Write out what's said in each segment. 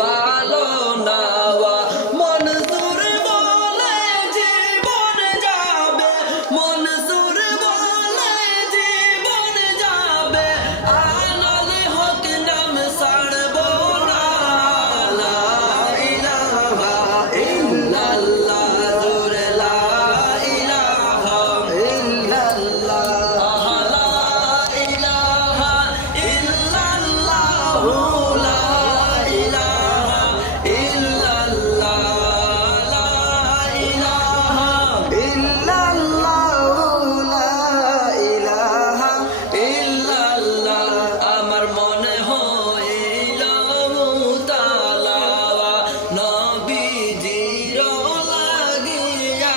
ভালো নাওয়া মনসুর বলে জীবন যাবে মনসুর বলে জীবন যাবে আনাল হক নাম ছাড়ব না লা ইলাহা ইল্লাল্লাহ জোরে লা ইলাহা ইল্লাল্লাহ লা ইলাহা ইল্লাল্লাহ লা ইলাহা ইল্লাল্লাহ লা ইলাহা ইল্লাল্লাহ লা ইলাহা ইল্লাল্লাহ আমার মনে হইল মুতালাওয়া নবীজির লাগিয়া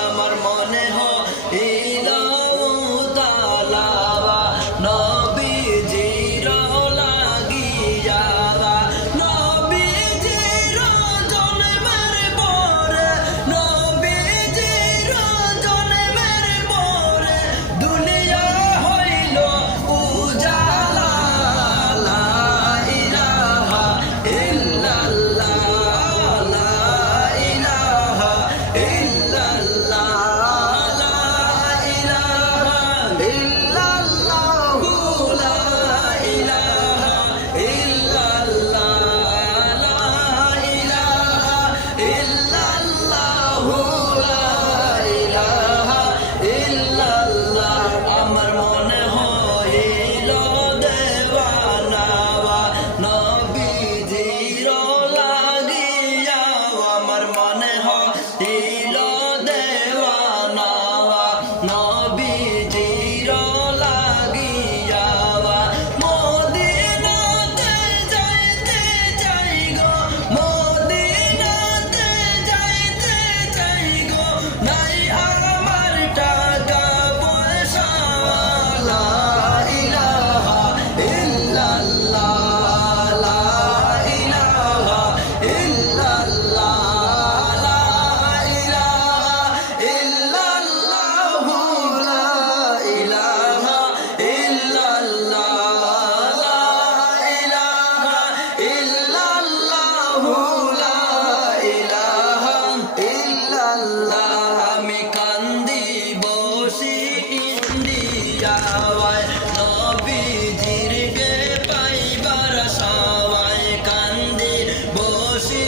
আমার মনে হইল মুতালাওয়া নবীজির লাগিয়া নবীজির জন্মের পরে নবীজির জন্মের পরে দুনিয়া হইল উজালা লা ইলাহা ইল্লাল্লাহ লা ইলাহা ইল্লাল্লাহ লা ইলাহা ইল্লাল্লাহ লা ইলাহা ইল্লাল্লাহ লা ইলাহা ইল্লাল্লাহ লা ইলাহা ইল্লাল্লাহ আমার মনে হইল দেওয়ানাওয়া নবীজির লাগিয়া আমার মনে হইল দেওয়ানাওয়া নবীজির লাগিয়া মদিনাতে যাইতে চাই গো মদিনাতে যাইতে চাই গো নাই আমার টাকা পয়সা লা ইলাহা ইল্লাল্লাহ লা ইলাহা ইল্লাল্লাহ লা ইলাহা ইল্লাল্লাহ লা ইলাহা ইল্লাল্লাহ লা ইলাহা ইল্লাল্লাহ লা ইলাহা ইল্লাল্লাহ আমি কান্দি বসি ইন্ডিয়ায় নবীজির গে পাইবার সবাই কান্দি বসি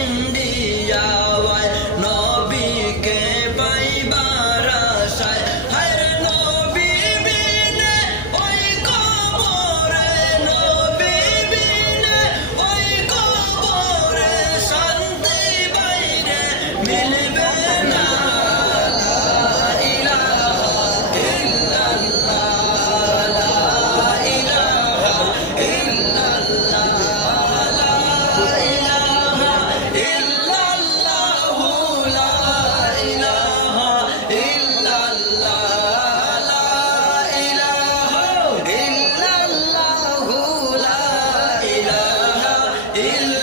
ইন্ডিয়ায় নবীকে পাইবার আশায় হায়রে নবী বিনে ওই কবরে নবী বিনে ওই কবরে শান্তি বাইরে মিলবে না লা ইলাহা ইল্লাল্লাহ লা ইলাহা ইল্লাল্লাহ লা ইলাহা ইল্লাল্লাহ লা ইলাহা ইল্লাল্লাহ লা ইলাহা ইল্লাল্লাহ লা ইলাহা ইল্লাল্লাহ